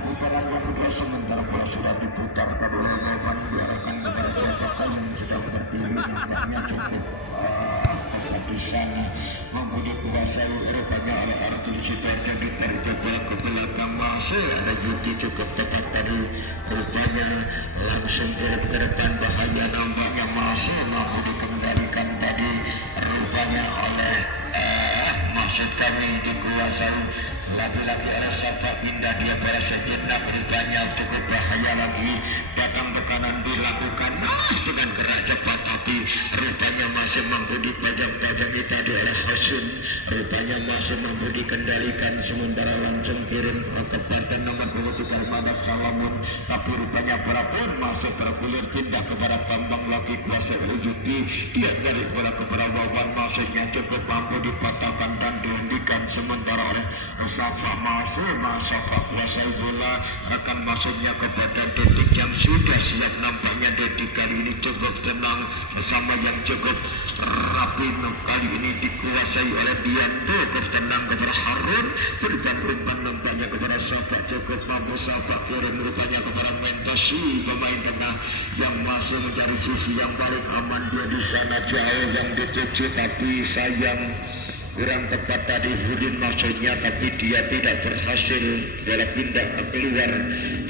putaran yang kedua sementara bola sudah diputar ke bola korban diarahkan kepada Jaka yang sudah berdiri nampaknya cukup di sana mampu dikuasai rupanya oleh Arthur Sitorjo diterjebak ke belakang masih ada Yuki cukup tepat tadi rupanya langsung ke depan bahaya nampaknya masih mampu dikendalikan tadi rupanya oleh maksud kami dikuasai lagi-lagi oleh Sapa Indah dia bola sejenak rupanya cukup bahaya lagi datang ke kanan dilakukan dengan gerak cepat tapi rupanya masih mampu dipajang-pajangi tadi oleh Hasim rupanya masih mampu dikendalikan sementara langsung kirim ke partai nomor 23 Almada Salamun tapi rupanya bola pun masih bergulir pindah kepada Bambang lagi kuasa Yuki dia dari bola kepada Wawan maksudnya cukup mampu dipatahkan dan dihentikan sementara oleh Safa masih Safa kuasai bola akan masuknya kepada Detik yang sudah siap nampaknya Detik kali ini cukup tenang bersama yang cukup rapi kali ini dikuasai oleh Diando cukup tenang kepada Harun berikan umpan nampaknya kepada Safa cukup mampu Safa kirim rupanya kepada Mentosi pemain tengah yang masih mencari sisi yang paling aman dia di sana jauh yang dituju tapi sayang kurang tepat tadi Hudin maksudnya tapi dia tidak berhasil bola pindah ke keluar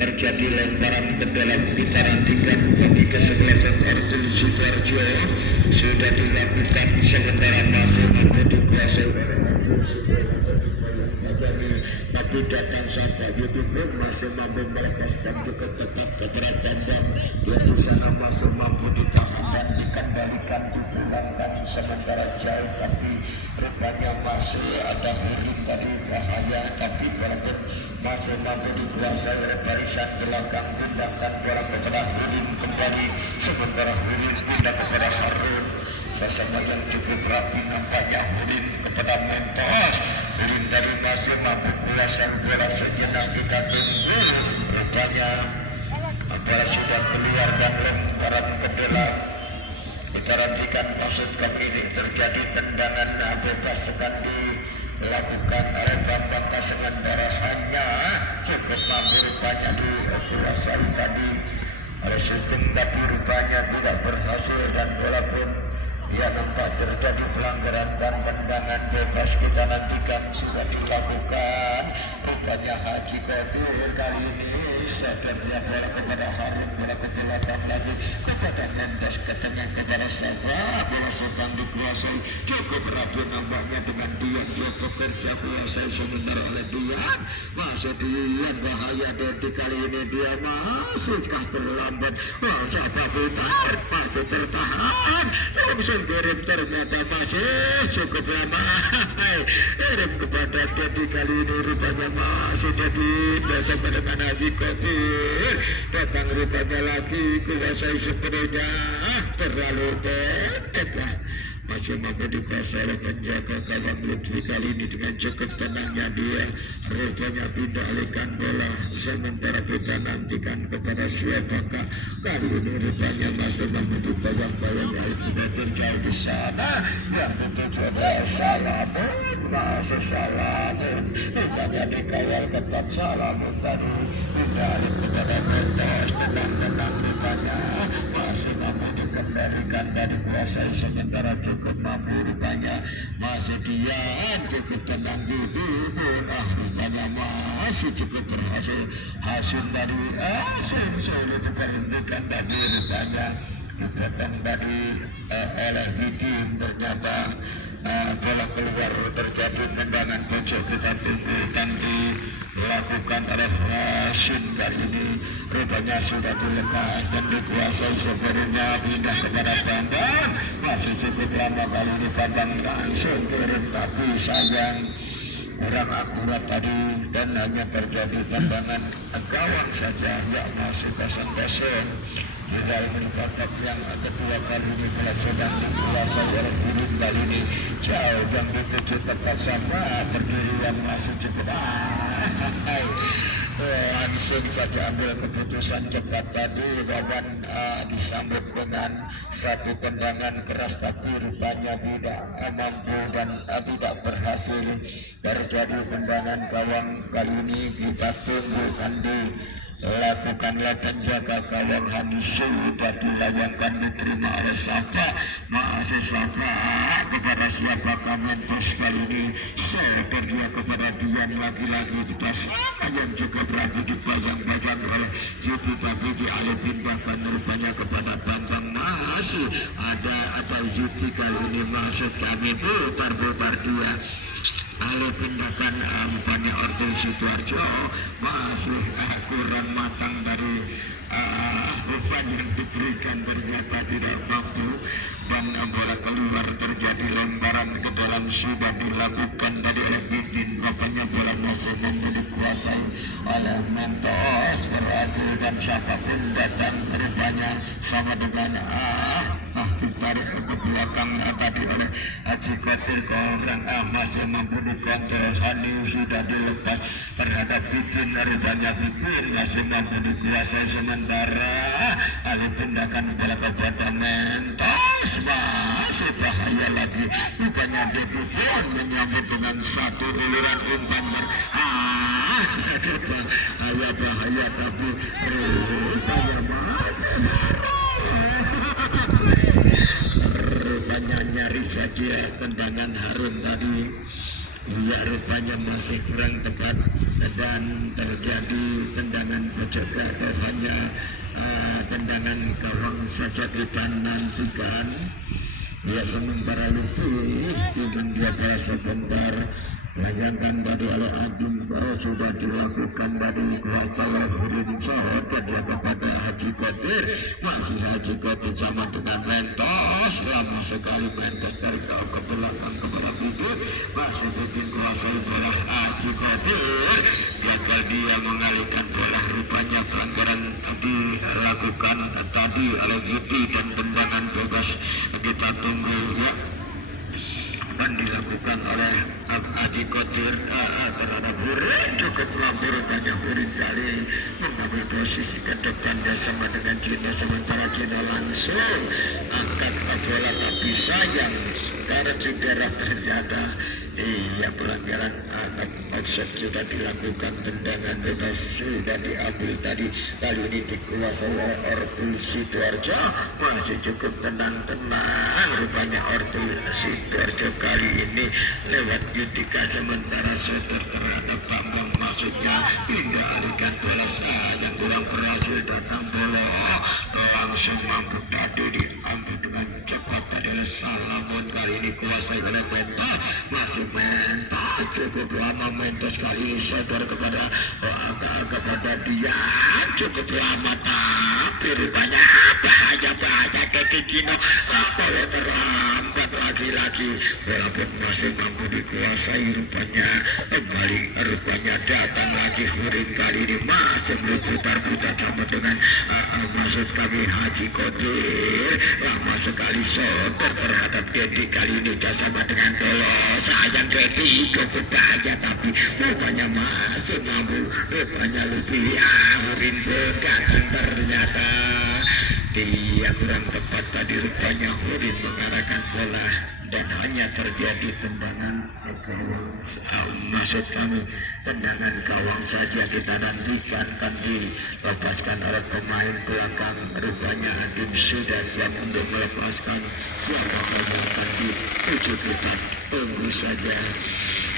terjadi lemparan ke dalam putaran 3 bagi kesebelasan Arthur Sitorjo sudah dilakukan sementara masih mampu dikuasai oleh Arthur Sitorjo tapi datang sampai YouTube masih mampu melepaskan cukup tepat kepada Bambang dia di sana masih mampu ditahan dan dikendalikan dipulangkan sementara jauh tapi rupanya masih ada Hudin tadi bahaya tapi walaupun masih mampu dikuasai oleh barisan belakang pindahkan bola kepada Hudin kembali sementara Hudin pindah kepada Harun sosok yang cukup rapi nampaknya Hudin kepada Mentos Hudin dari masih mampu kuasai bola sejenak kita tunggu rupanya bola sudah keluar dan lemparan ke dalam ditarantikan maksud kami ini terjadi tendangan bebas akan dilakukan oleh Bambang sementara hanya cukup mampu rupanya dikuasai tadi oleh Sugeng tapi rupanya tidak berhasil dan bola pun ya nampak terjadi pelanggaran dan tendangan bebas kita nantikan sudah dilakukan rupanya Haji Kodir kali ini sadar dia bola kepada Harun bola ke belakang lagi kepada Mendes ke tengah kepada Safa bola sedang dikuasai cukup rapi nampaknya dengan Dian dia bekerja kuasai sementara oleh Dian masih Dian bahaya Dodi kali ini dia masihkah terlambat Safa putar masih tertahan langsung kirim ternyata masih cukup lama kirim kepada Dodi kali ini rupanya masih Dodi bersama dengan Haji Kodir datang rupanya lagi kuasai sepenuhnya terlalu pendek masih mampu dikuasai oleh penjaga gawang Lutfi kali ini dengan cukup tenangnya dia rupanya tidak alihkan bola sementara kita nantikan kepada siapakah kali ini rupanya masih mampu dibayang-bayang yang semakin jauh di sana yang dituju adalah Salamun masih Salamun rupanya dikawal ketat Salamun tadi tidak kepada Mentos tenang-tenang rupanya masih mampu dikendalikan dari kuasai sementara cukup mampu rupanya masih Dian cukup tenang gitu rupanya masih cukup berhasil hasil dari Hasim sulit diperhentikan tadi rupanya datang dari oleh Hidin ternyata bola keluar terjadi tendangan pojok kita tunggu dan dilakukan oleh Hasim kali ini rupanya sudah dilepas dan dikuasai sebenarnya pindah kepada Bambang masih cukup lama kali ini Bambang langsung kirim tapi sayang kurang akurat tadi dan hanya terjadi tendangan gawang saja yang masih kosong-kosong tinggal menetap yang kedua kali ini bola sedang dikuasai oleh Hudin kali ini jauh yang dituju tepat sama berdiri yang masih cukup langsung saja ambil keputusan cepat tadi. Wawan disambut dengan satu tendangan keras, tapi rupanya tidak mampu dan tidak berhasil terjadi tendangan gawang. Kali ini kita tunggu Kandi lakukanlah penjaga gawang Hani sudah dilayangkan, diterima oleh Safa. Masih Safa kepada siapakah Mentos kali ini? Seper dia kepada Dian, lagi-lagi kita sama yang juga berada dipajang-pajang oleh Yuti, tapi dialih pindahkan rupanya kepada Bambang. Masih ada Yuti kali ini, maksud kami putar-putar dia alih pindahkan umpannya Ortul Sidoarjo. Masih kurang matang dari umpan yang diberikan, ternyata tidak mampu dan bola keluar, terjadi lemparan ke dalam, sudah dilakukan tadi oleh Bidin. Rupanya bola masih dikuasai oleh Mentos, berarti dan siapapun datang rupanya sama dengan ditarik ke belakang tadi oleh Haji Kotir. Orang masih mampu dikontrol. Hani sudah dilepas terhadap Bidin, rupanya Bidin masih mampu dikuasai, sementara alih tindakan bola kepada Mentos. Masih bahaya lagi, rupanya Bidin menyambut dengan satu uluran umpan bahaya, tapi rupanya masih rupanya nyaris saja tendangan Harun tadi. Ya, rupanya masih kurang tepat dan terjadi tendangan pojok ke atas, hanya tendangan gawang saja kita nantikan. Ya, sementara itu ingin dia sebentar layangan tadi oleh Adin Baro sudah dilakukan tadi kuasa Hudin Sohot dia kepada Haji Kotir. Masih Haji Kotir sama dengan Mentos, lama sekali Mentos dari ke belakang kepada Bidin. Masih bikin kuasa bola Haji Kotir, gagal dia mengalihkan bola, rupanya pelanggaran dilakukan tadi oleh Yuti dan tendangan bebas. Kita tunggu ya akan dilakukan oleh Haji Kotir terhadap Hurin. Cukup lampu rupanya Hurin kali mengambil posisi ke depan dia sama dengan Gino, sementara Gino langsung angkat bola, tapi sayang karena cedera ternyata. Iya, pelanggaran offside sudah dilakukan, tendangan bebas sudah diambil tadi. Kali ini dikuasai oleh Ortul Sidoarjo. Masih cukup tenang-tenang rupanya Ortul Sidoarjo kali ini lewat Yutika, sementara Soter terhadap Bambang, maksudnya hingga alihkan bola yang kurang berhasil, datang bola langsung mampu tadi diambil dengan cepat tadi oleh Salamun. Kali ini kuasai oleh Mentos. Masih Mentos, cukup lama Mentos kali ini Soter kepada dia, cukup lama, tapi rupanya bahaya dari Gino. Bola terlambat lagi-lagi, bola pun masih mampu dikuasai, rupanya kembali rupanya datang lagi Hurin. Kali ini masih berputar-putar sama dengan maksud kami Haji Kotir. Lama sekali Soter terhadap Dedi, kali ini dia sama dengan bola. Sayang Dedi cukup bahaya, tapi rupanya masih mampu, rupanya lebih Hurin bergantung, ternyata dia kurang tepat tadi, rupanya Hurin mengarahkan bola dan hanya terjadi tendangan gawang. Maksud kami tendangan gawang saja kita nantikan, kan dilepaskan oleh pemain belakang. Rupanya Adin sudah siap untuk melepaskan. Siapa yang akan dituju, kita tunggu saja.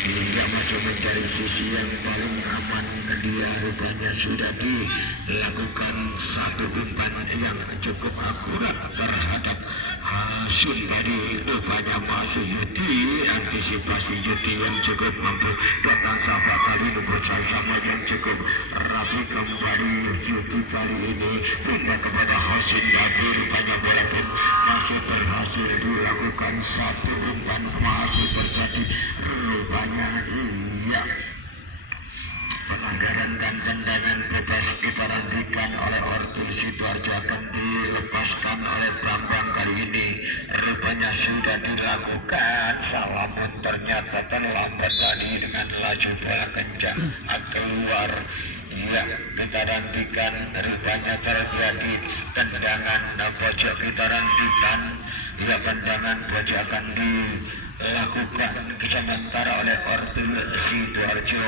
Dia masih mencari sisi yang paling aman. Dia rupanya sudah dilakukan satu umpan yang cukup akurat terhadap Hasun tadi. Rupanya masih Yuti, antisipasi Yuti yang cukup mampu, datang Safa kali ini bersama yang cukup rapi. Kembali Yuti kali ini pindah kepada Hasun tadi. Rupanya bola pun masih berhasil dilakukan satu umpan, masih terjadi rupanya iya pelanggaran dan tendangan bebas kita nantikan oleh Ortul Sidoarjo akan dilepaskan oleh Bambang. Kali ini rupanya sudah dilakukan, Salamun ternyata terlambat tadi dengan laju bola kencang keluar. Ya, kita nantikan rupanya terjadi tendangan pojok, kita nantikan ya tendangan pojok akan dilakukan sementara oleh Ortil Sidoarjo.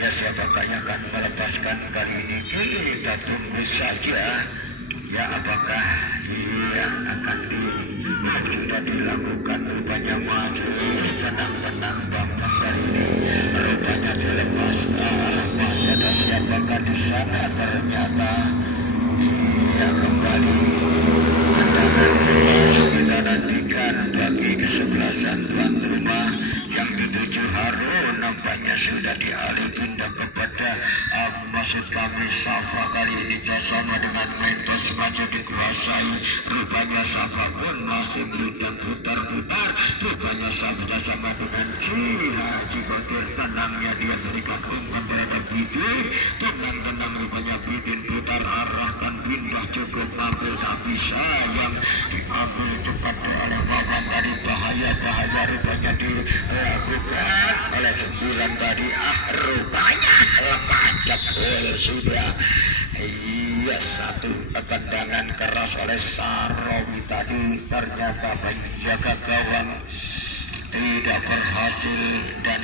Ya, siapakah yang akan melepaskan kali ini, kita tunggu saja ya, apakah ia akan sudah dilakukan. Rupanya maju tenang-tenang Bambang kali ini rupanya dilepas. Masih ada siapakah di sana, ternyata ia kembali tendangan keras. Kita nantikan bagi kesebelasan tuan rumah yang dituju Harun, nampaknya sudah dialih pindah kepada maksud kami Safa. Kali ini bersama dengan Mentos maju dikuasai. Rupanya Safa pun masih berhutang putar-putar. Rupanya Safa sama dengan Haji Kodir. Tenangnya dia berikan umpan terhadap Bidin. Tenang-tenang rupanya Bidin putar arahkan pindah cukup mampu, tapi sayang diambil cepat oleh Bapak tadi. Bahaya rupanya dilakukan oleh 9 tadi. Rupanya lepas jebol sudah. Iya, satu tendangan keras oleh Sarawi tadi. Ternyata penjaga gawang tidak berhasil dan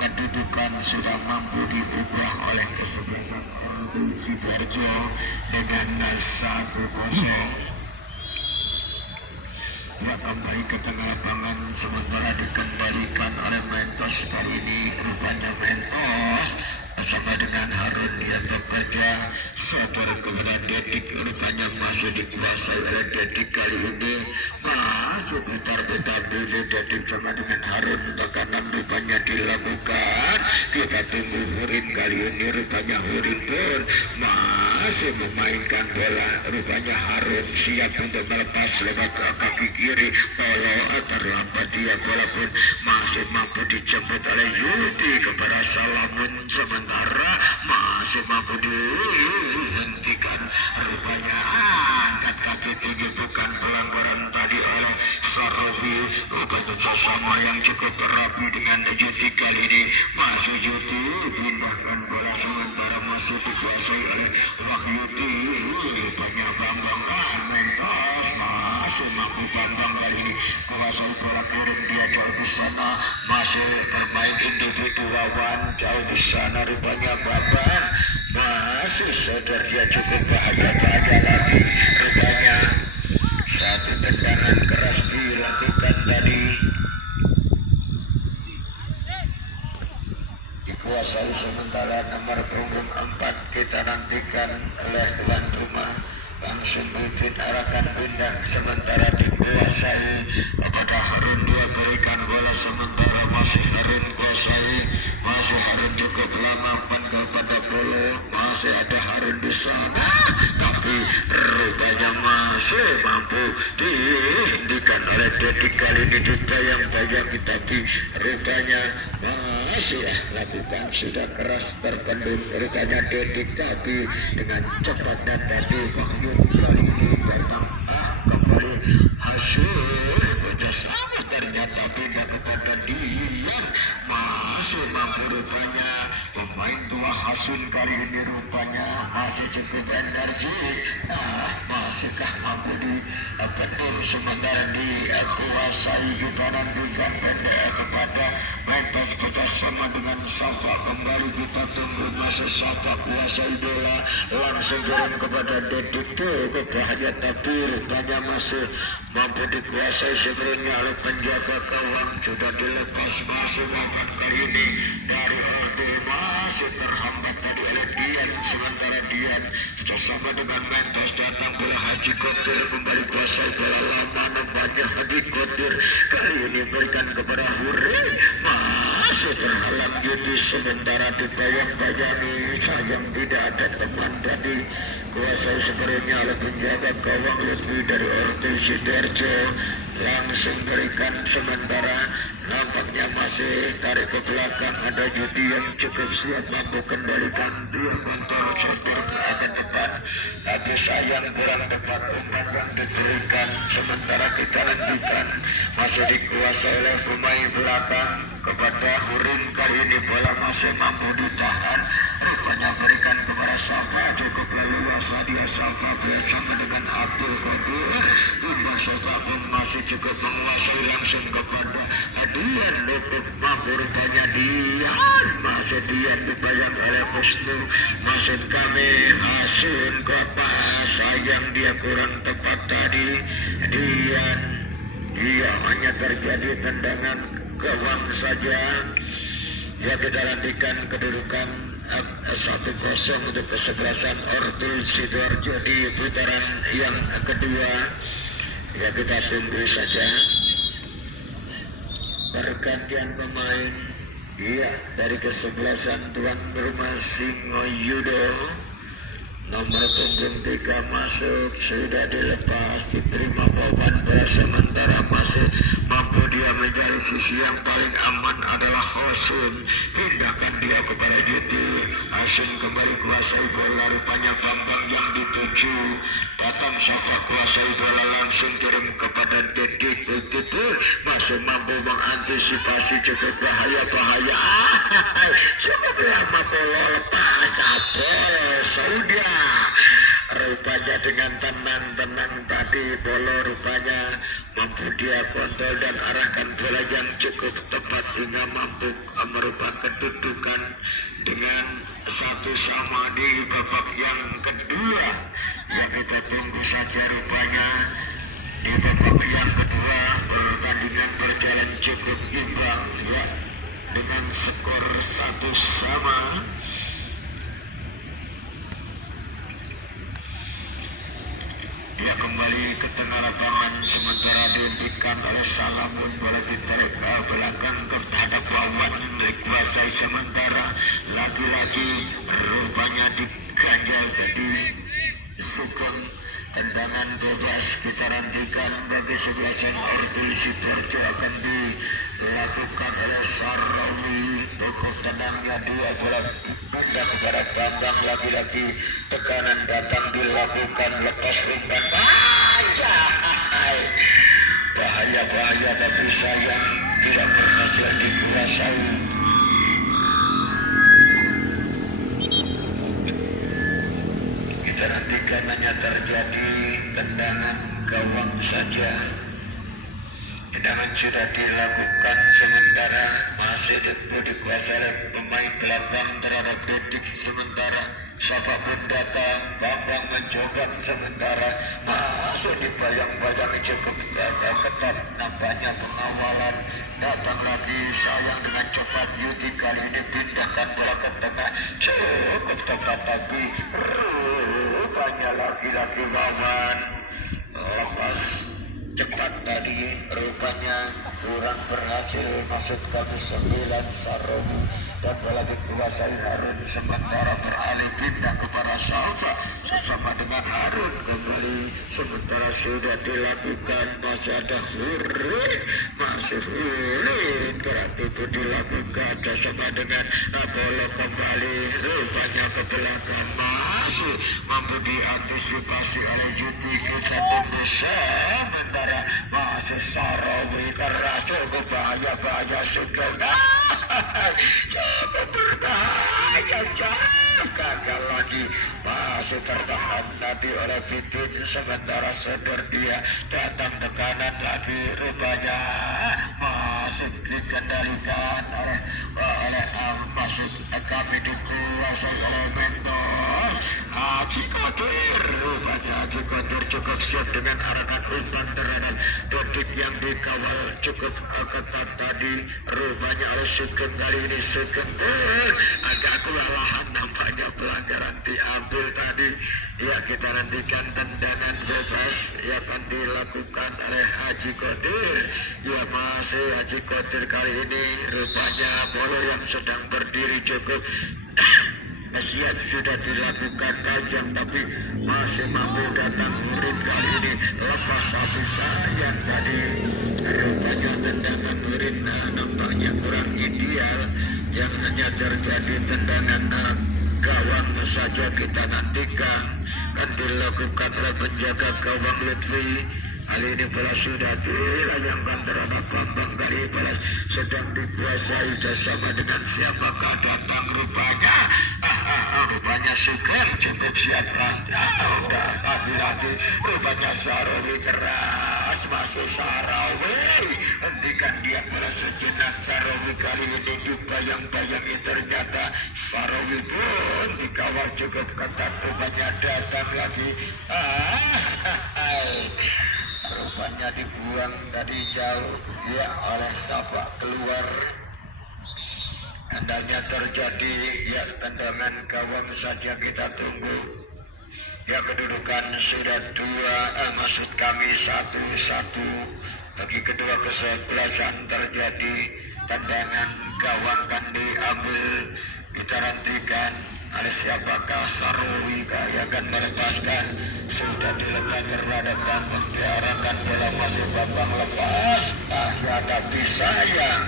kedudukan sudah mampu diubah oleh kesebelasan Sidoarjo dengan 1-0. Ya, kembali ke tengah lapangan sementara dikendalikan oleh Mentos. Kali ini rupanya Mentos bersama dengan Harun yang bekerja saudara kepada Dedik. Rupanya masih dikuasai oleh Dedik kali ini. Masih putar-putar dulu Dedik sama dengan Harun. Tekanan rupanya dilakukan. Kita tunggu Hurin kali ini. Rupanya Hurin pun masih memainkan bola. Rupanya Harun siap untuk melepas lewat kaki kiri. Bola terlambat dia, bola pun masih mampu dijemput oleh Yudi kepada Salamun. Sementara masih mampu dihentikan. Rupanya angkat kaki tinggi, bukan pelanggaran tadi oleh Sarawi. Rupanya sesama yang cukup rapi dengan Yudi kali ini. Masih Yudi pindahkan bola sementara masih dikuasai oleh Wahyudi. Rupanya Bambang Mentos masih mampu. Bambang kali ini kuasai bola, turun dia jauh di sana, masih bermain individu lawan jauh di sana. Rupanya Bambang masih saudara dia cukup bahaya lagi. Rupanya satu tendangan keras dilakukan tadi, dikuasai sementara nomor punggung 4. Kita nantikan oleh tuan rumah langsung Bidin arahkan pindah sementara dikuasai kepada Harun. Dia berikan bola sementara masih Harun kuasai, masih Harun cukup lama kepada bola, masih ada Harun di sana, tapi rupanya masih mampu dihentikan oleh Dedik. Kali ini ditayang-tayang, tapi rupanya masih lakukan sudah keras terpendam. Rupanya Dedik tapi dengan cepatnya tadi kali ini datang kembali hasil kerjasama. Ternyata pindah kepada Dian, masih mampu rupanya pemain tua Hasun kali ini. Rupanya masih cukup energi. Masihkah mampu dipendam sementara dikuasai. Kita nantikan pendek kepada Mentos kerjasama dengan Safa. Kembali kita tunggu masih Safa kuasai bola, langsung turun kepada Dedik. Kebahaya tapi rupanya masih mampu dikuasai sebenarnya oleh penjaga gawang. Sudah dilepas masih lawan kali ini dari Ortil, masih terhambat tadi oleh Dian. Sementara Dian bersama dengan Mentos datang bola Haji Kodir, kembali kuasai bola lama nampaknya Haji Kodir kali ini berikan kepada Huri, masih terhalang Yudi. Sementara dibayang-bayangi sayang tidak ada teman tadi. Kuasai sebenarnya oleh penjaga gawang lebih dari Ortil Sidoarjo, langsung berikan sementara nampaknya masih tarik ke belakang. Ada Yudi yang cukup siap mampu kembalikan, dia kontrol setir ke depan, tapi sayang kurang tepat umpan yang diberikan. Sementara kita nantikan masih dikuasai oleh pemain belakang kepada Hurin. Kali ini bola masih mampu ditahan. Rupanya rupanya berikan kepada Safa cukup leluasa dia Safa bersama dengan Abdul Qadir. Bunda Safa pun masih cukup menguasai langsung kepada Dian. Cukup mampu rupanya Dian masih Dian dibayang oleh Husnu. Maksud kami Hasun Kopas sayang dia kurang tepat tadi. Dian dia hanya terjadi tendangan gawang saja. Ya kita lantikan kedudukan 1-0 untuk kesebelasan Ortul Sidoarjo di putaran yang kedua. Ya kita tunggu saja pergantian pemain. Iya dari kesebelasan tuan rumah Singoyudo nomor punggung 3 masuk sudah dilepas diterima Boban bola sementara masih mampu dia mencari sisi yang paling aman adalah Hosun. Pindahkan dia kepada Yuti. Hasun kembali kuasai bola rupanya Bambang yang dituju. Datang Safa kuasai bola langsung kirim kepada Dedik. Begitu masih mampu mengantisipasi cukup bahaya. Cukup lama bola lepas Apol Saudia. Rupanya dengan tenang tadi bola rupanya mampu dia kontrol dan arahkan bola yang cukup tepat hingga mampu merubah kedudukan dengan 1-1 di babak yang kedua. Ya kita tunggu saja rupanya di babak yang kedua pertandingan berjalan cukup imbang ya dengan skor 1-1. Dia kembali ke tengah lapangan sementara dihentikan oleh Salamun. Bola ditarik ke belakang terhadap Wawan dikuasai sementara lagi-lagi rupanya diganjal di Sugeng. Tendangan bebas kita rantikan bagi sebelasan Ortul Sidoarjo akan dilakukan oleh Sarawi. Pokok tenangnya dia bola pindah kepada Bambang lagi-lagi tekanan datang dilakukan lepas umpan. Bahaya tapi sayang tidak berhasil dikuasai. Kita nantikan hanya terjadi tendangan gawang saja. Tendangan sudah dilakukan sementara masih dikuasai oleh pemain belakang terhadap Dedik sementara Safa pun datang. Bambang mencoba sementara masih dibayang-bayang cukup ketat nampaknya pengawalan. Datang lagi sayang dengan cepat Yuti kali ini pindahkan bola ke tengah cukup tepat tapi rupanya lagi-lagi Wawan lepas cepat tadi rupanya kurang berhasil. Maksud kami 9 Sarobu dan bola dikuasai Harun sementara beralih pindah kepada Safa bersama dengan Harun kembali sementara sudah dilakukan masih ada Hurin terapi itu dilakukan bersama dengan bola kembali rupanya ke belakang masih mampu diantisipasi oleh Yuti. Kita tunggu sementara masih Sarawi karena cukup bahaya Sugeng. Cukup berbahaya gagal lagi masih tertahan tadi oleh Bidin sementara Seder dia datang tekanan lagi rupanya masih dikendalikan oleh maksud kami dikuasai oleh Mentos Haji Qadir. Rupanya Haji Qadir cukup siap dengan arahan umpan terhadap Dedik yang dikawal cukup ketat tadi. Rupanya oleh Sugeng kali ini Sugeng pun agak kewalahan nampaknya pelanggaran diambil tadi. Ya kita nantikan tendangan bebas yang akan dilakukan oleh Haji Qadir. Ya masih Haji Qadir kali ini rupanya bola yang sedang berdiri cukup Siap sudah dilakukan panjang tapi masih mampu datang murid kali ini lepas satu sayang tadi. Rupanya tendangan murid nampaknya kurang ideal. Yang hanya terjadi tendangan gawang saja kita nantikan kan dilakukan oleh penjaga gawang Lutfi. Kali ini bola sudah dilayangkan terhadap Bambang. Kali bola sedang dikuasai bersama dengan siapakah datang rupanya rupanya Sugeng cukup siap udah lagi-lagi rupanya Sarawi keras masuk Sarawi hentikan dia pada sejenak. Sarawi kali ini dibayang-bayangi ternyata Sarawi pun dikawal cukup ketat rupanya datang lagi rupanya dibuang dari jauh dia oleh Sabak keluar. Hendaknya terjadi ya tendangan gawang saja kita tunggu. Ya kedudukan sudah 2 maksud kami 1-1 bagi kedua kesebelasan terjadi tendangan gawang kan diambil kita nantikan oleh siapakah Sarawi yang akan melepaskan sudah dilepas terhadap Bambang diarahkan bola masih Bambang lepas hadapi sayang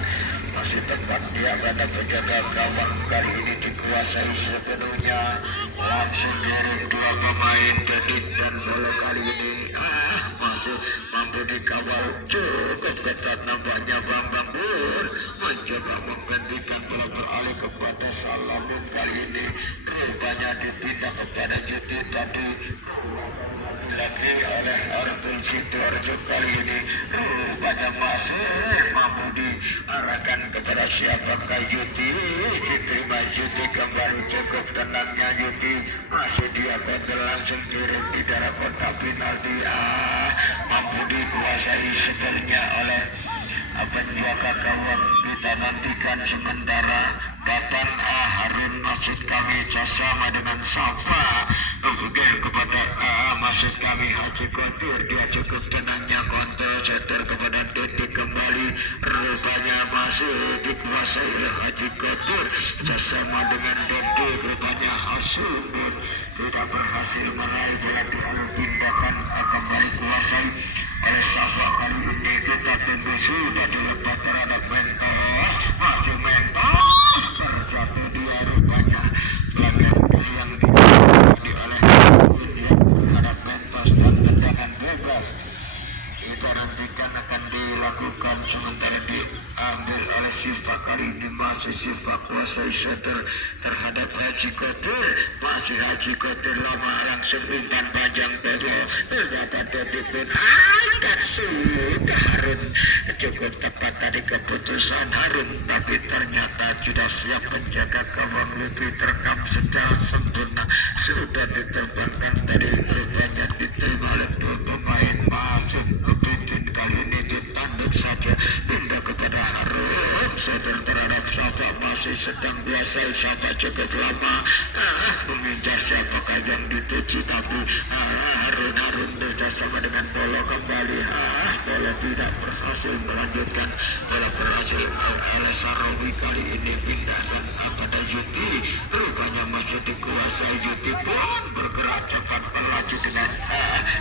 masih tepat dia pada penjaga gawang kali ini dikuasai sepenuhnya langsung direk 2 pemain Dedik dan bola kali ini masih mampu dikawal cukup ketat nampaknya Bambang pun mencoba menghentikan bola beralih kepada Salamin kali ini rupanya dipindah kepada Juti tadi lagi oleh Artul Sidoarjo kali ini rupanya masih mampu diarahkan kepada siapakah Yuti diterima Yuti kembali cukup tenangnya Yuti masih dia kontrol langsung turun di dalam kotak penalti mampu dikuasai setelahnya oleh penjaga gawang kita nantikan sementara kapan Harun maksud kami sama dengan Safa kepada maksud kami Haji Kotir dia cukup tenangnya kontrol setel kepada Dedik kembali rupanya masih dikuasai oleh Haji Kotir sama dengan Dedik rupanya Hasunun tidak berhasil meraih bola dialog pindahkan kembali kuasai oleh Safa kali ini kita tunggu sudah dilepas terhadap Mentos masih Mentos terjatuh dia rupanya pelanggan yang di oleh terhadap Mentos dan tendangan bebas kita nantikan akan dilakukan sementara diambil oleh Sifa kali ini masih Sifa kuasai setter terhadap Haji Kotir masih Haji Kotir lama langsung umpan panjang pedal dapat Dedik pun dan sudah Harun cukup tepat tadi keputusan Harun tapi ternyata sudah siap penjaga gawang lebih terekam secara sempurna sudah diterbangkan tadi rupanya diterima oleh 2 pemain masuk Kepintin kali ini ditanduk saja pindah kepada Harun seter terhadap Safa masih sedang kuasai Safa cukup lama mengejar siapakah yang dituju tapi Harun bersama dengan bola kembali bola tidak berhasil melanjutkan bola berhasil oleh Sarawi kali ini pindahkan pada Yuti rupanya masih dikuasai Yuti pun bergerak cepat melaju dengan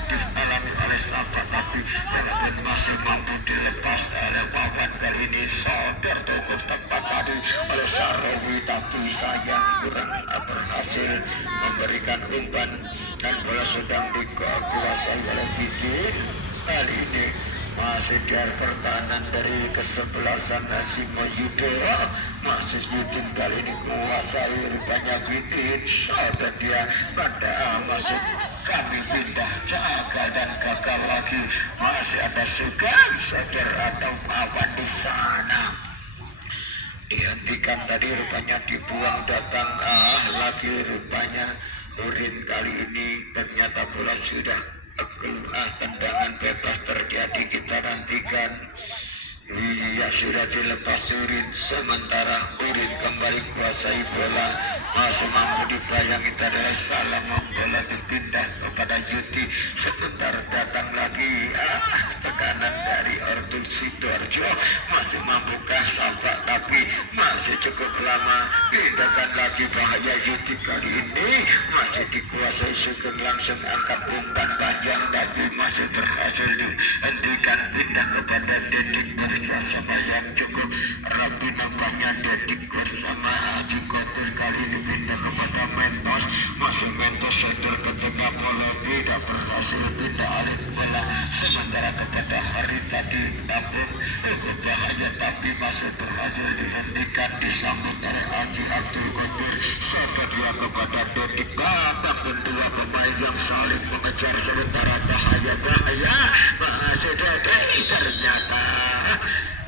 dihalangi oleh Safa tapi masih mampu dilepas oleh Wawan kali ini Sodor cukup tepat tadi oleh Sarawi tapi sayang kurang berhasil memberikan umpan dan bola sedang dikuasai oleh Bidin kali ini masih dari pertahanan dari kesebelasan Asimo Yudo masih Bidin kali ini menguasai rupanya Bidin dan dia pada masuk kami pindah gagal dan gagal lagi masih ada Sugeng Sodor atau Wawan di sana dihentikan tadi rupanya dibuang datang lagi rupanya Urin kali ini ternyata bola sudah keluar tendangan bebas terjadi kita nantikan iya sudah dilepas Urin sementara Urin kembali kuasai bola masih mampu dibayangi adalah salah bola dipindah kepada Yuti sebentar datang lagi tekanan dari Artul Sidoarjo masih mampukah Safa tapi masih cukup lama pindahkan lagi bahaya Yuti kali ini masih dikuasai Sugeng langsung angkat umpan panjang tapi masih berhasil dihentikan pindah kepada Dedik bersama yang cukup rapi nampaknya Dedik bersama Haji Kotir kali ini pindah kepada Mentos masih Mentos sedang ketika bola tidak berhasil pindah alih bola sementara kepada Hari tadi namun berbahaya tapi masih berhasil dihentikan disambut oleh Haji Abdul Qadir sahabat dia kepada Dedik. Babak kedua pemain yang saling mengejar sementara bahaya masih Dedik ternyata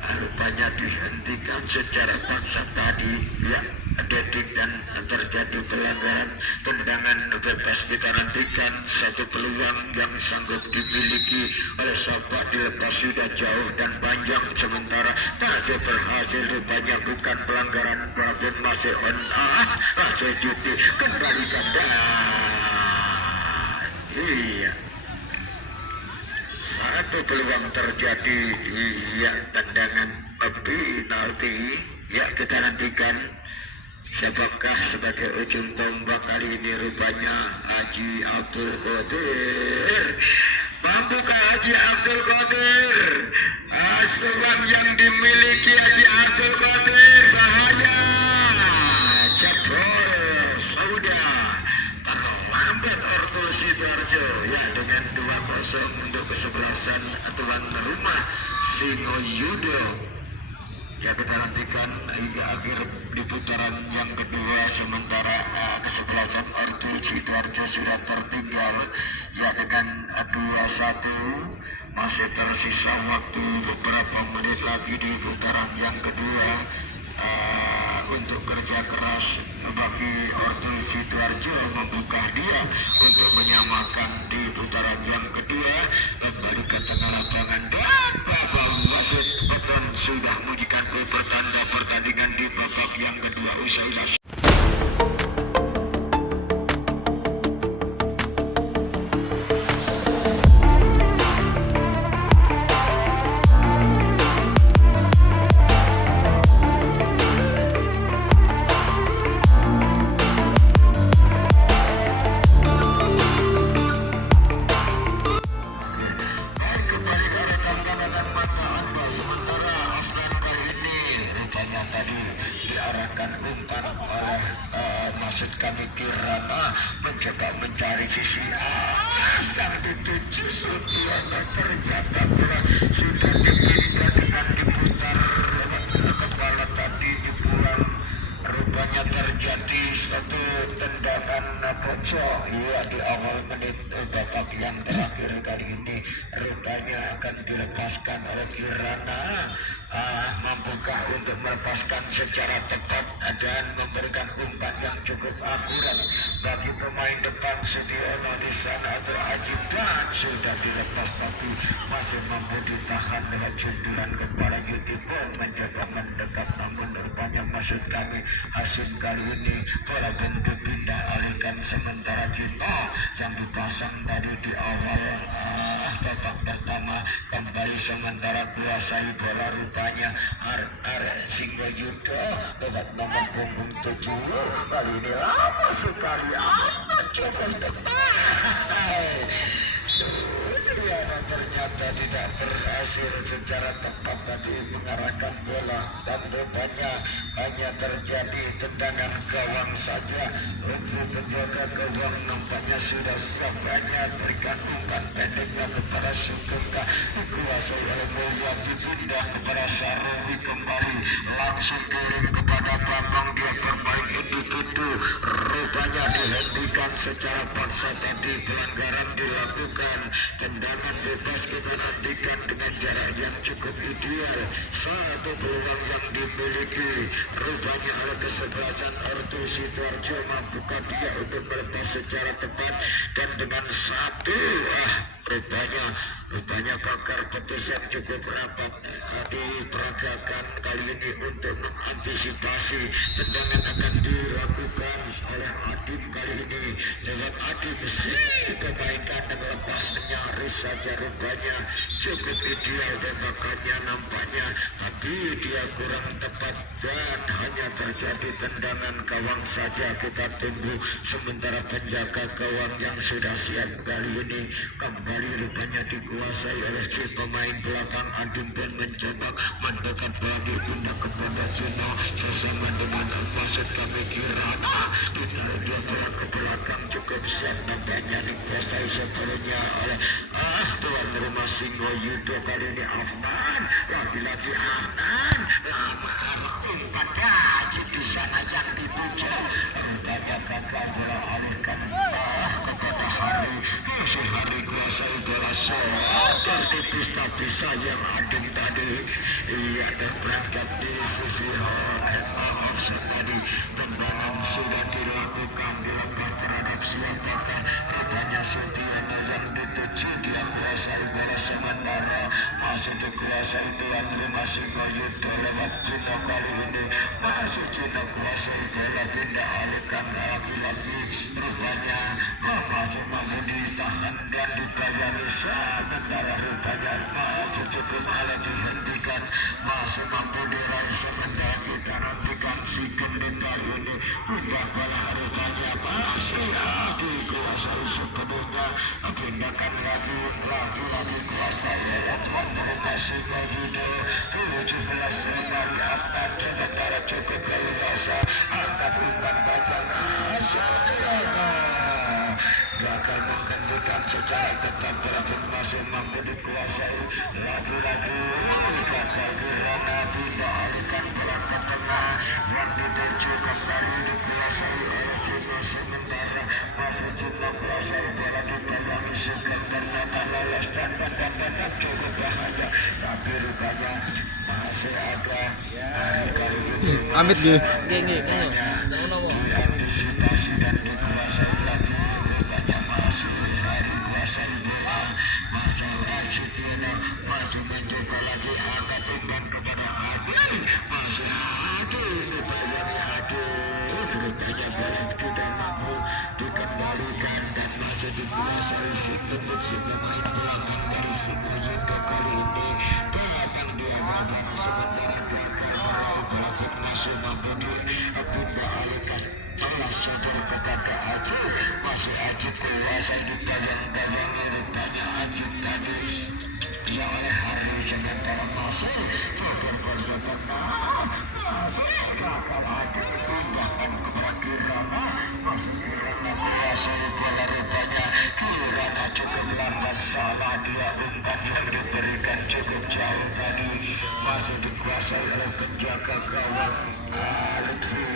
rupanya dihentikan secara paksa tadi ya Dedik dan terjadi pelanggaran tendangan bebas. Kita nantikan satu peluang yang sanggup dimiliki oleh Sabah dilepas sudah jauh dan panjang sementara masih berhasil rupanya bukan pelanggaran walaupun masih on masih Juti kembali ganda iya satu peluang terjadi ya tendangan penalti ya kita nantikan siapakah sebagai ujung tombak kali ini rupanya Haji Abdul Qadir. Mampukah Haji Abdul Qadir? Asuhan yang dimiliki Haji Abdul Qadir bahaya. Jebol sudah terlambat Ortul Sidoarjo ya dengan 2-0 untuk kesebelasan tuan rumah Singoyudo. Ya kita nantikan hingga akhir di putaran yang kedua sementara kesebelasan Ortul Sidoarjo sudah tertinggal ya dengan 2-1. Masih tersisa waktu beberapa menit lagi di putaran yang kedua untuk kerja keras bagi Ortul Sidoarjo membuka dia untuk menyamakan di putaran yang kedua. Kembali ke tengah lapangan dan Bapak Wasit Beton sudah menunjukkan pertanda pertandingan di babak yang kedua usai. Maksud kami Kirana mencoba mencari sisi yang dituju ternyata sudah dipindah dengan diputar kepala tadi jepulan rupanya terjadi satu tendangan pocong ya di awal menit babak yang terakhir kali ini rupanya akan dilepaskan oleh Kirana. Mampukah untuk melepaskan secara tepat dan memberikan umpan yang cukup akurat bagi pemain depan Sudiono di sana atau Ajib dan sudah dilepas tapi masih mampu ditahan dengan sundulan kepala Yutipon mencoba mendekat namun rupanya maksud kami Hasim kali ini bola pun dipindah alihkan sementara Cino yang dipasang tadi di awal babak pertama kembali sementara kuasai bola rupanya Singoyudo babak nomor punggung 7 kali ini lama sekali coba ternyata tidak berhasil secara tepat tadi mengarahkan bola dan rupanya hanya terjadi tendangan gawang saja. Untuk penjaga gawang nampaknya sudah siap hanya berikan umpan pendeknya kepada Sugengka dikuasai oleh Mulya dipindah kepada Sarawi kembali langsung turun kepada Bambang dia bermain individu rupanya dihentikan secara paksa tadi pelanggaran dilakukan tendangan bebas kita nantikan dengan jarak yang cukup ideal satu peluang yang dimiliki rupanya oleh kesebelasan Ortul Sidoarjo mampukah dia untuk melepas secara tepat dan dengan satu rupanya pakar petis yang cukup rapat diperagakan kali ini untuk mengantisipasi tendangan akan dilakukan oleh Adim kali ini lewat Adim mesti kebaikan dan lepas nyaris saja rupanya cukup ideal tembakannya nampaknya tapi dia kurang tepat dan hanya terjadi tendangan gawang saja. Kita tunggu sementara penjaga gawang yang sudah siap kali ini kembali rupanya dikuasai oleh si pemain belakang. Adim pun mencoba mendekat bagi pindah kepada Juno sesama dengan maksud kami Kirana ditaruh dia ke belakang cukup siap nampaknya dikuasai sebelumnya oleh tuan rumah Singoyudo kali ini Afnan lagi-lagi Afnan lama umpan gaji di sana yang dituju rupanya gagal diberikan kepada hari si hari kuasa bola sholat tertipis tapi sayang adem tadi ia terperangkap di sisi offset tadi tendangan sudah dilakukan dilangkah terhadap siapakah rupanya Setiana yang dituju dia kuasai bola sementara masih dikuasai Tuan Rumah Singoyudo lewat Cino kali ini masih Cino kuasai bola pindah alihkan lagi-lagi rupanya masih mampu ditahan dan dibayari sementara rupanya masih cukup alat dihentikan masih mampu diraih sementara kita nantikan si gendeta ini pindah bola rupanya masih dikuasai sepenuhnya pindahkan lagi kuasai Tuan Rumah Singoyudo 17 dari Ahmad sementara cukup leluasa angkat umpan bacana Setiana gagal menghentikan secara ketat walaupun masih mampu dikuasai lagi-lagi gagal Kirana dialihkan bola ke tengah yang dituju kembali dikuasai oleh Cino sementara masih Cino kuasai bola diperangi ternyata lolos dan cukup bahaya tapi rupanya masih ada hari kali ini Amit dia. diantisipasi dan dikuasai lagi rupanya masih hari kuasai bola masalah Setiana masih mencoba lagi angkat umpan kepada Adi masih Adi diperangi Adi rupanya bola tidak mampu dikembalikan dan masih dikuasai si pemain belakang dari Singoyudo kali ini datang dia babak sementara gagal meraih bola pun masih mampu dipindah alihkan bola sadar kepada Aji masih Aji kuasai dibayang-bayangi rupanya Aji tadi dia oleh hari sementara masih berkorban masih gagal Aji dipindahkan kepada Kirana masih Kirana kuasai bola rupanya Kirana cukup lambat salah dia umpan yang diberikan cukup jauh tadi masih dikuasai oleh penjaga gawang Lutfi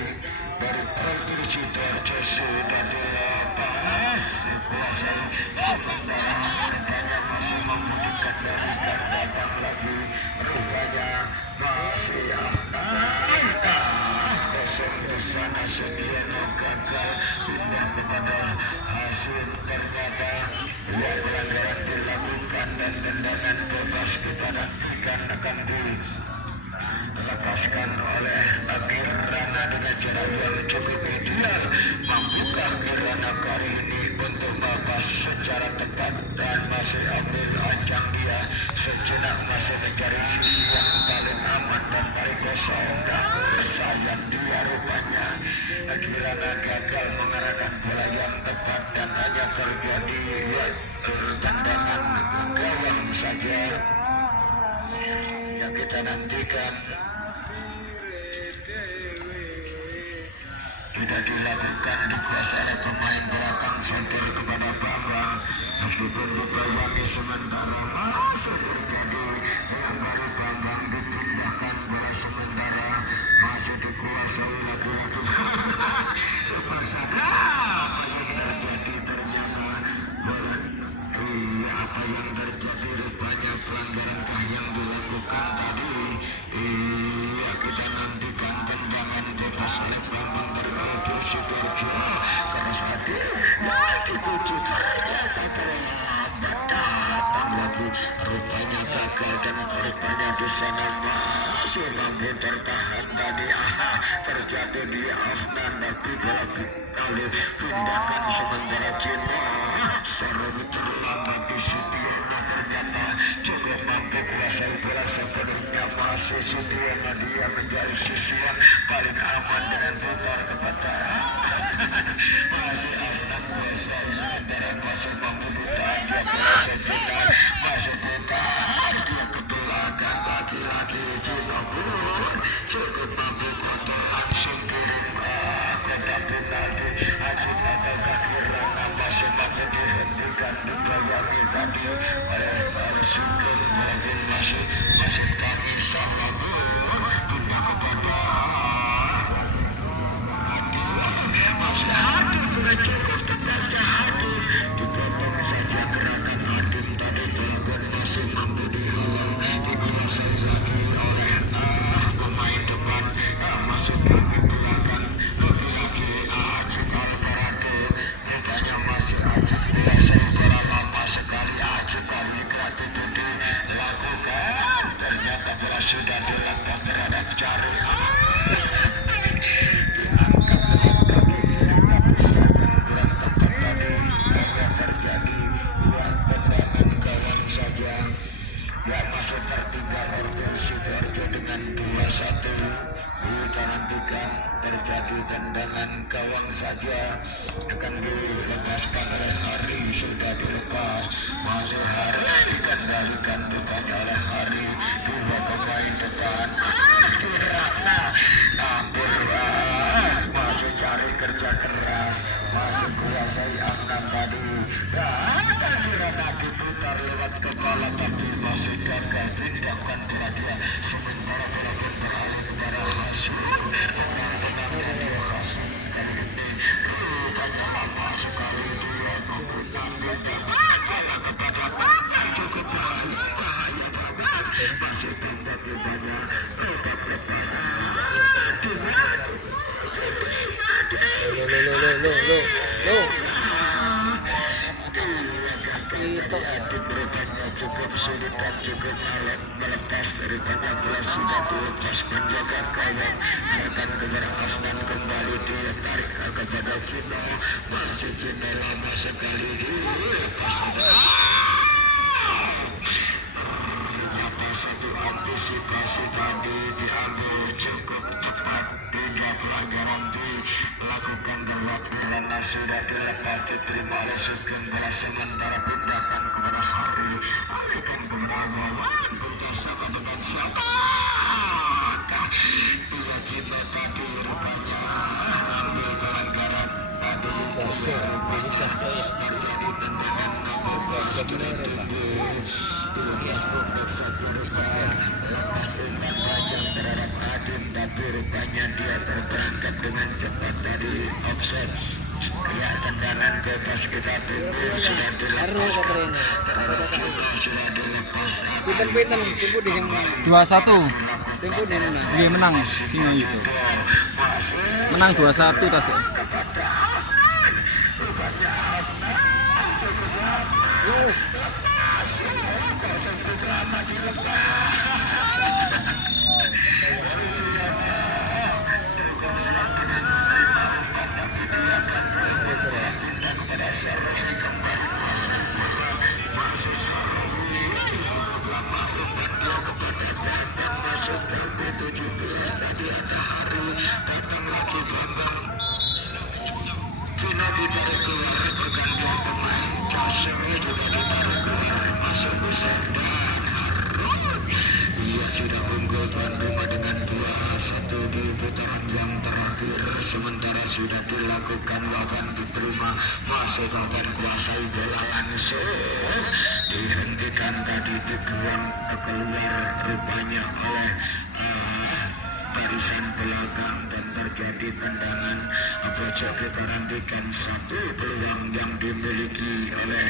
dari Pertir Sidoarjo sudah dilepas dikuasai sementara rupanya masih mampu dikendalikan datang lagi rupanya masih ada kosong di sana Setiana gagal pindah kepada Hasim ternyata dua pelanggaran dilakukan dan tendangan bebas kita nantikan akan dilepaskan oleh Kirana dengan cara yang cukup ideal mampukah Kirana kali ini untuk babas secara tepat dan masih ambil ancang dia sejenak masih mencari sisi yang paling aman dan paling kosong dan sayang dia rupanya Kirana gagal mengarahkan bola yang tepat dan hanya terjadi tendangan ke gawang saja yang kita nantikan tidak dilakukan dikuasai oleh pemain belakang sentil kepada Bambang meskipun dibayangi sementara masih terjadi yang dari Bambang dipindahkan bola sementara masih dikuasai lagi-lagi super sadar apa yang terjadi ternyata bola apa yang terjadi rupanya pelanggaran yang dilakukan tadi kita nantikan tendangan bebas oleh Bambang dari Pertir Sidoarjo karena saat dituju ternyata terlambat datang lagi rupanya gagal dan rupanya di sana masih mampu tertahan tadi terjatuh di Afnan tapi bola kali pindahkan sementara Cino serbu terlambat di Setiana ternyata cukup mampu kuasai bola sepenuhnya masih Setiana dia menjadi sisi yang paling aman dengan putar kepada masih Afnan kuasai sementara masih mampu ditahan dia bola Setiana masih ditahan dia ke belakang lagi-lagi Cino pun cukup mampu kontrol langsung kirim kotak penalti Haji Fataka Kirana masih mampu dihentikan dibayangi tadi oleh Sugeng walaupun masih kami sama pindah kepada masih Hadi bukan gawang saja akan dilepaskan oleh Hari. Sudah dilepas, masuk Hari, dikendalikan rupanya oleh Hari. Dua pemain depan Kirana hampir masih cari kerja keras, masih kuasai Afnan tadi. Kirana diputar lewat kepala tapi masih gagal pindahkan bola dia. Sementara bola pun beralih kepada Hasim. Sekali dia menggunakan bola kepada cukup bahaya banget, masih tembak banyak obat lepas cukup sulit dan cukup alat melepas daripada bola sudah dilepas menjaga gawang. Akan kepada Afnan kembali dia tarik kepada Kino, masih Kino lama sekali dilepas. Ternyata satu antisipasi tadi diambil cukup cepat, tidak pelanggaran dilakukan karena sudah dilepas diterima oleh Sugeng. Bola sementara pindahkan kepada Hari. Akan kembali bersama dengan siapa? Ia Kino tadi rupanya ambil pelanggaran tadi. Terjadi tendangan namun sudah ditunggu. Terhadap Adin, tapi rupanya dia terperangkap dengan cepat dari offset. Ya, tendangan bebas kita tunggu sudah dilepas. Sudah dilepas. Pinten tempo di sini 2-1. tempo di mana? Dia menang Singo itu. Menang 2-1 tas. Kino ditarik keluar, pergantian pemain Jasemi juga ditarik keluar, masuk Hussein dan Harun. Ia sudah unggul tuan rumah dengan 2-1 di putaran yang terakhir. Sementara sudah dilakukan lawan diterima, masuk dan kuasai bola langsung dihentikan tadi, dibuang keluar rupanya oleh barisan belakang dan terjadi tendangan. Pojok kita nantikan satu peluang yang dimiliki oleh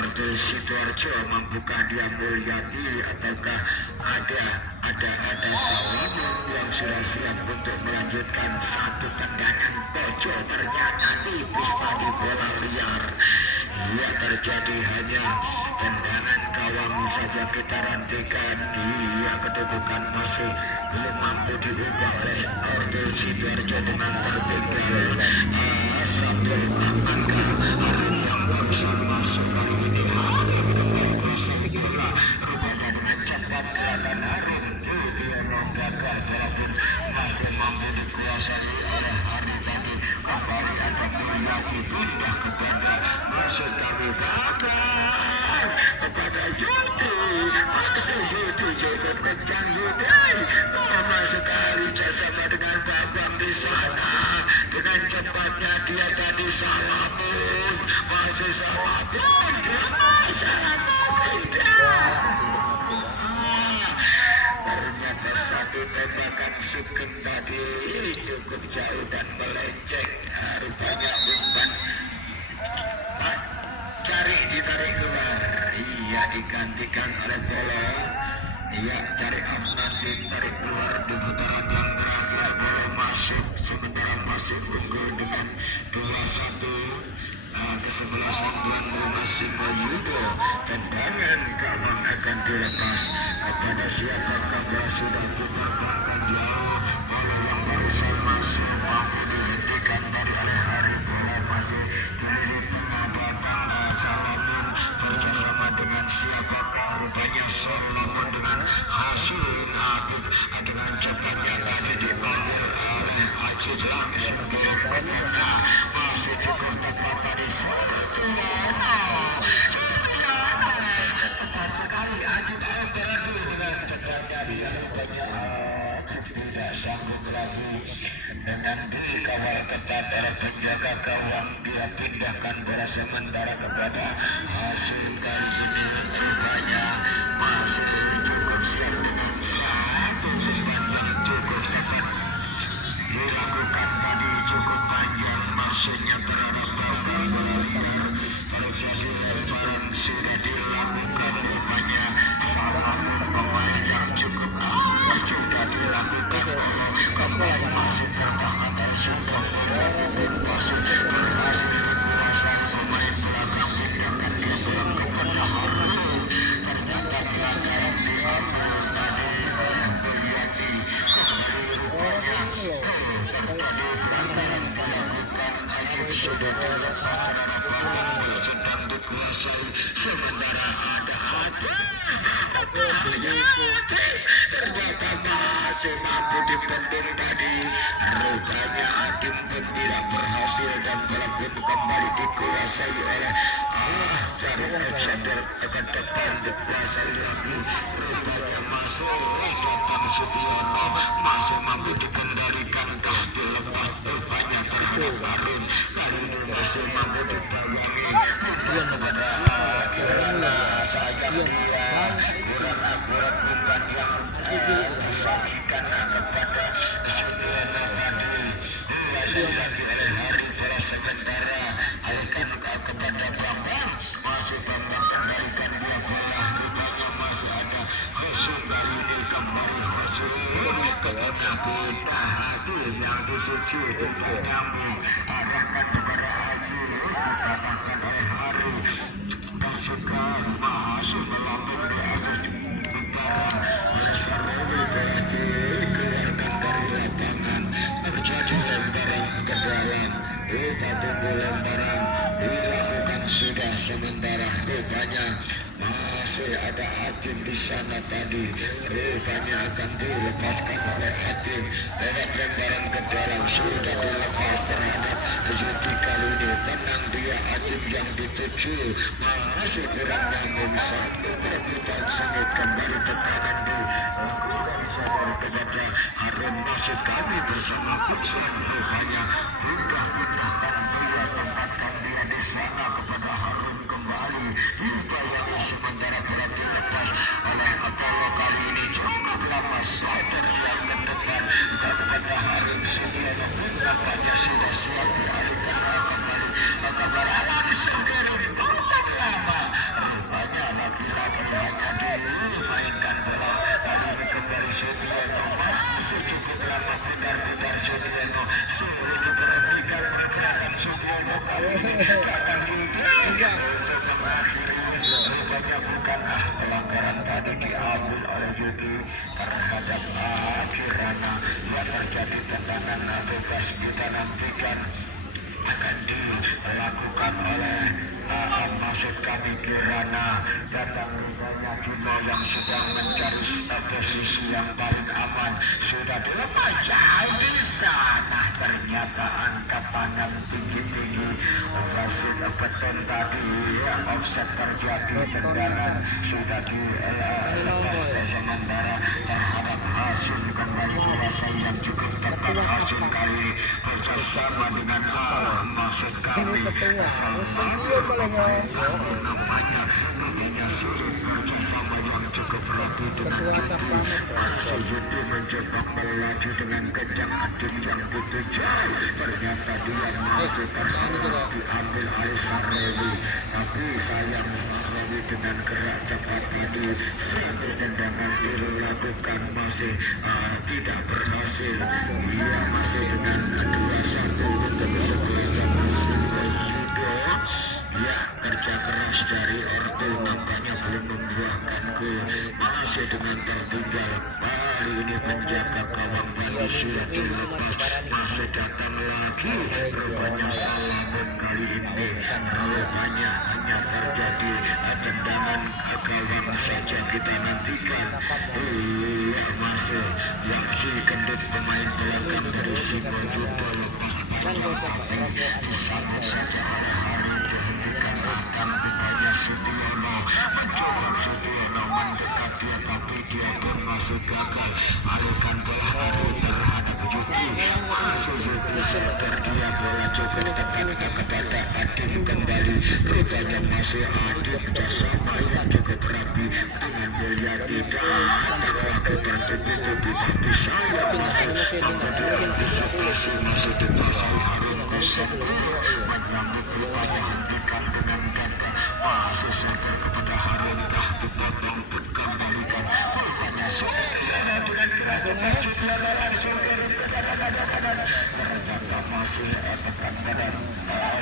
Ortul Sidoarjo. Mampukah dia Mulyati ataukah ada Salamun yang sudah siap untuk melanjutkan satu tendangan pojok? Ternyata tipis tadi bola liar. Ia terjadi hanya tendangan gawang saja kita rantikan. Ia kedudukan masih belum mampu diubah oleh Ortul Sidoarjo dengan tertinggal satu angka. Hari yang barusan masuk kali ini Hari kembali kuasai bola. Rupanya dengan cepat kelihatan Hari dia gagal, walaupun masih mampu dikuasai oleh Hari tadi. Kembali ada Mulyati pindah kepada masuk kami kapan kepada Yudi, masih Yudi cukup kencang Yudi. Lama sekali bersama dengan Babang di sana. Dengan cepatnya dia tadi Salamun, masih Salamun, Salamun ternyata satu tembakan Sugeng tadi cukup jauh dan melenceng. Rupanya umpan ditarik keluar. Ia digantikan oleh bola. Ia cari Afnan ditarik keluar di putaran yang terakhir. Bola masuk, sementara masih unggul dengan 2-1. Kesebelasan tuan rumah Singo Yudo. Tendangan gawang akan dilepas kepada siapakah bola sudah diletakkan jauh. Bola yang barusan masuk mampu dihentikan dari oleh Hari. Bola masih di tengah datang Salamun bersama dengan siapakah rupanya Soliman dengan hasil Habib dengan cepatnya tadi diambil oleh Aziz langsung ke Lempena, masih cukup tepat tadi Sudiana, tepat sekali Aziz beradu dengan cepatnya dia rupanya tidak sanggup lagi dengan dikawal ketat oleh penjaga gawang, dia pindahkan bola sementara kepada hasil kali ini rupanya masih cukup siap dengan satu umpan yang cukup tepat dilakukan tadi, cukup panjang maksudnya terhadap bola liar. Kalau jadi lemparan sudah dilakukan rupanya sama pemain yang cukup sudah dilakukan kembali masih tertahan dan sudah masih berhasil dikuasai pemain belakang, pindahkan dia pulang kepada Harun, ternyata pelanggaran diambil tadi oleh Mulyadi, kembali rupanya terjadi pelanggaran dilakukan Ajib sudah dilepas terhadap bola sedang dikuasai, sementara ada ternyata masih mampu dipendung tadi, rupanya Adim pun tidak berhasil dan bola pun kembali dikuasai oleh dari Alexander ke depan dikuasai lagi, rupanya masih datang Sutiono masih mampu dikendalikan dilepas rupanya terhadap Harun, kali ini masih mampu dibayangi kepada Kirana, sayang dia kurang akurat umpan yang disaksikan kepada Sutiono tadi, lagi oleh Hari bola sementara alihkan kepada Bambang, masih Bambang kendalikan dia bola, rupanya masih ada Hussein, kali ini kembali Hussein ketika pindah hati yang dituju tidak nyambung, arahkan kepada Haji ditanahkan oleh Hari, juga masih melambung di atas udara. Saroni berarti dikeluarkan dari lapangan, terjadi lemparan ke dalam, kita tunggu lemparan dilakukan sudah sementara, rupanya masih ada Hatim di sana tadi, rupanya akan dilepaskan oleh Hatim, lewat lemparan ke dalam sudah dilepas terhadap Zuti, kali ini tenang dia Hatim yang dituju, masih kurang nyambung, satu perebutan sengit kembali tekanan di dari saudara kepada Harun, masih kami bersama Kuksan, rupanya pindahkan dia, tempatkan dia di sana kepada Harun kembali, dibayangi sementara bola dilepas oleh Apollo, kali ini cukup lama slider dia ke depan kepada Harun, Sutiono pun nampaknya sudah siap dialihkan kembali kepada Alan Sugiri, bukan lama, rupanya lagi-lagi hanya dimainkan bola, kali ini kembali Sutiono, masih cukup lama putar-putar Sutiono, sulit diperhatikan pergerakan Sutiono, kali ini datang Yudi untuk mengakhiri, rupanya bukanlah pelanggaran tadi diambil oleh Yudi terhadap Kirana, yang terjadi tendangan bebas, kita nantikan akan dilakukan oleh maksud kami Kirana, datang rupanya Kino yang sedang mencari posisi yang paling aman, sudah dilepas jauh di sana, ternyata angkat tangan tinggi-tinggi, wasit beton tadi, offset terjadi, tendangan sudah dilepas sementara terhadap Hasim, kembali kuasa yang cukup tepat Hasim kali ini bersama dengan maksud kami nampaknya sulit bersama yang cukup rapi dengan Yudi mencoba melaju dengan kencang Adim yang dituju, ternyata dia masih terhalang diambil oleh Saroni, tapi sayang Saroni dengan gerak cepat tadi satu tendangan dilakukan masih tidak berhasil, ia masih dengan 2-1 untuk sebelah ya, kerja keras dari Ortu nampaknya belum membuahkan gol, masih dengan tertinggal, kali ini penjaga gawang Bali sudah dilepas, masih datang lagi, rupanya Salamun kali ini rupanya hanya terjadi tendangan gawang saja kita nantikan. Iya masih yang si kendut pemain belakang dari Simojuto lepas panjang disambut saja oleh Hari dihentikan akan rupanya Sutiono mencoba Sutiono mendekat dia tapi dia pun masih gagal alihkan bola Hari terhadap Yuki masih Yuki sadar dia bola cukup tepat kepada Adin kembali rupanya masih Adin bersama yang cukup rapi dengan bola tidak terlaku tertutupi tapi saya masih mengejar antisipasi masih dikuasai Harun kosong menyambut rupanya hentikan dengan ganda masih sadar kepada Harun kah dipotong pun kembalikan rupanya Sutiono dengan gerakan Sutiono langsung ke kanan ternyata masih tekan badan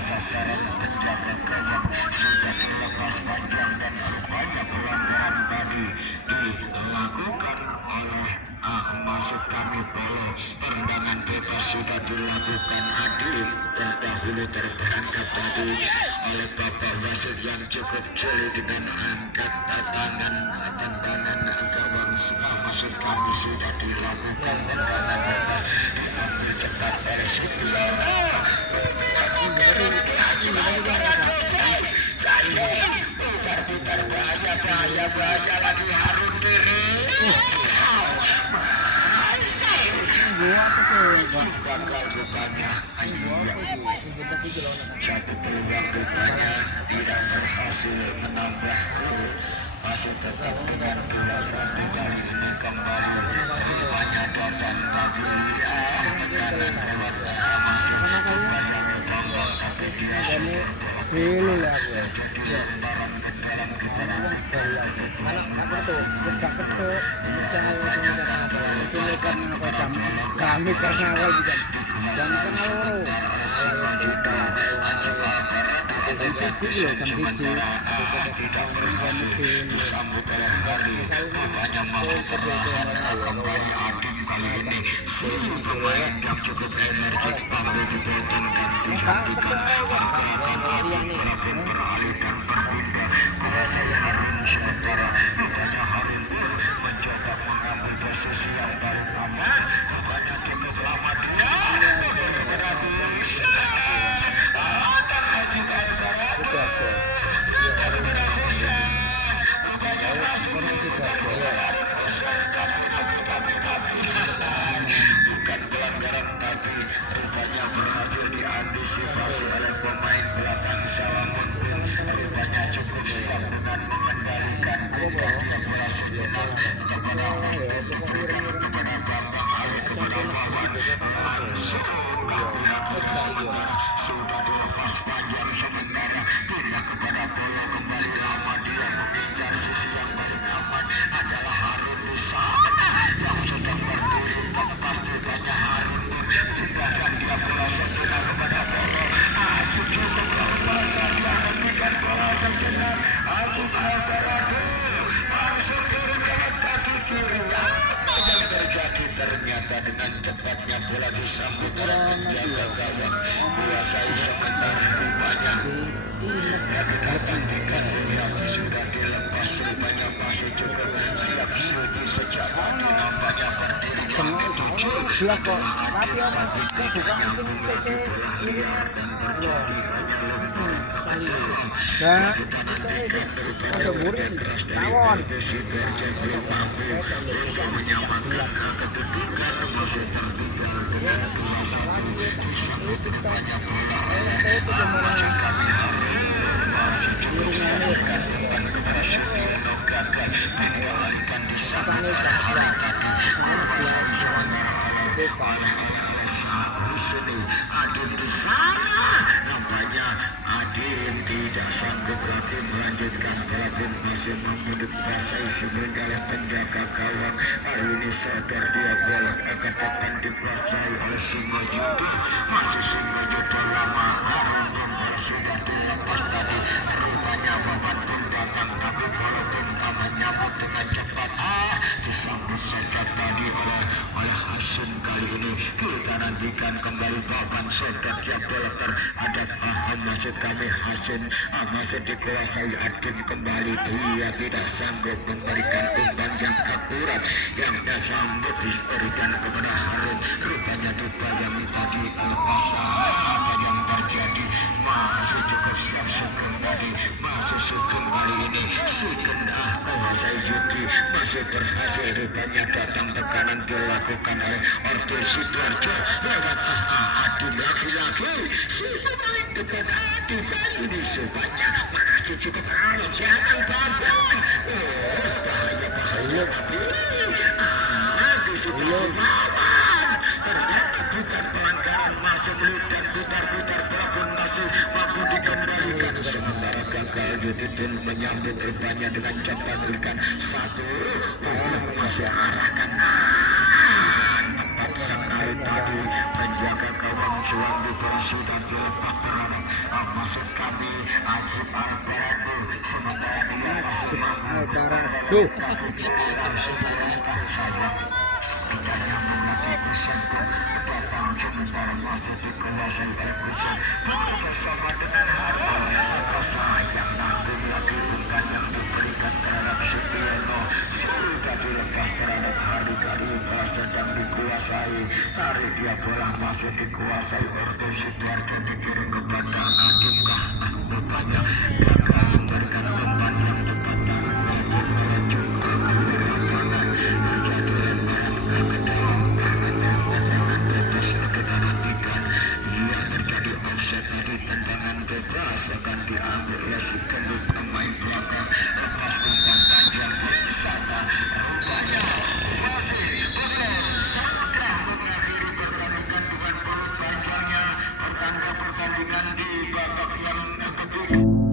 sasaran penjaga gawang sudah terlepas panjang dan rupanya pelanggaran tadi dilakukan oleh maksud kami bahwa tendangan bebas sudah dilakukan Adin terdahulu terperangkap tadi oleh Bapak Wasit yang cukup jeli dengan angkat tangan tendangan gawang maksud kami sudah dilakukan tendangan bebas diambil cepat oleh Sutiono putar bahaya lagi Harun diri gagal rupanya satu peluang rupanya tidak berhasil menambah gol masih tetap dengan 2-1 kali ini kembali rupanya datang lagi tekanan bola masih banyak tambang tapi dia sudah kami karena awal bukan dan pengaloro jam siji tidak berhasil disambut oleh Hari makanya masih perlahan kembali Adin kali ini seluruh pemain yang cukup energik mampu dipotong dan dihentikan pergerakan Adin pun beralih dan berpindah kuasai Harun sementara makanya Harun pun mencoba mengambil posisi yang paling aman makanya cukup lama dia beradu bukan pelanggaran tapi rupanya berhasil diantisipasi oleh pemain belakang Salamun pun rupanya cukup siap dengan mengendalikan bola sejenak kepada kepada Bambang alih kepada Wawan langsung kira-kira sementara sudah dilepas panjang sementara pindah kepada bola kembali lama dia mengejar sisi yang paling aman adalah Harun di sana yang sedang berdiri dan pasti banyak Harun pindahkan dia bola sejenak kepada bola cukup lepasan dia hentikan bola sejenak masuk ke kaki kiri apa yang terjadi ternyata dengan cepatnya bola disambut oleh penjaga gawang kuasai sementara rupanya dikatakan yang sudah dilepas rupanya masih cukup siap suti sejak tadi nampaknya berdiri kaki tujuh kok tapi orang bukan mungkin CC iringan terjadi hanya lemah sekali ada murid tawon menyamakan kedudukan masih tertinggal dengan 2-1 disambut rupanya bola masih kami masih cukup siapkan umpan kepada Sutiono gagal dikembalikan di sana Hari tadi sementara oleh sini Adin di sana nampaknya Adin tidak sanggup lagi melanjutkan pelapin masih memudikuasai sebenarnya penjaga gawang hari ini sadar dia bola akan dikuasai oleh Simojuto masih Simojuto lama Harun yang sudah dilepas tadi rupanya membantu datang tapi walaupun menyambut dengan cepat disambut saja tadi oleh Hasim kali ini kita nantikan kembali papan sobat yang dokter ada maksud kami Hasan masih dikuasai Adin kembali. Dia tidak sanggup memberikan umpan yang akurat yang sanggup diberikan kepada Harun. Rupanya dibayangi tadi apa yang terjadi. Masih cukup siap Sugeng tadi, masih Sugeng kali ini Sugeng menguasai Yudi, masih berhasil. Rupanya datang tekanan dilakukan oleh Ordo Sidoarjo lewat Adin lagi-lagi. Si pemain depan Adin ini sebanyak masih cukup alam, jangan babon. Bahaya tapi antisipasi lawan ternyata bukan pelanggaran, masih melihat dan putar-putar babon masih mampu dikembalikan. Sementara gagal Yudin menyambut rupanya dengan coba berikan satu masih arah kanan tepat sekali tadi menjaga gawang Juan diberi sudah dilepas terhadap maksud kami Ajib Alberado. Sementara dia masih Alvarado. Tidaknya mengatasi pesanku datang sementara masih dikuasai Elkusan bersama dengan Harun. Maka sayang nanggung lagi umpan yang diberikan terhadap Sugiono sudah dilepas terhadap Hari-Hari sedang dikuasai. Tarik dia bola masih dikuasai Ordo Sidoarjo dikirim kepada Adin rupanya gagal memberikan umpan yang tepat dan juga lapangan terjadi lemparan ke dalam tendangan bebas. Kita nantikan ia terjadi offset tadi, tendangan bebas akan diambil oleh si gendut pemain belakang. Lepas umpan panjang di sana rupanya masih belum sanggup mengakhiri pertandingan dengan bola panjangnya. Pertandingan di babak yang ketiga.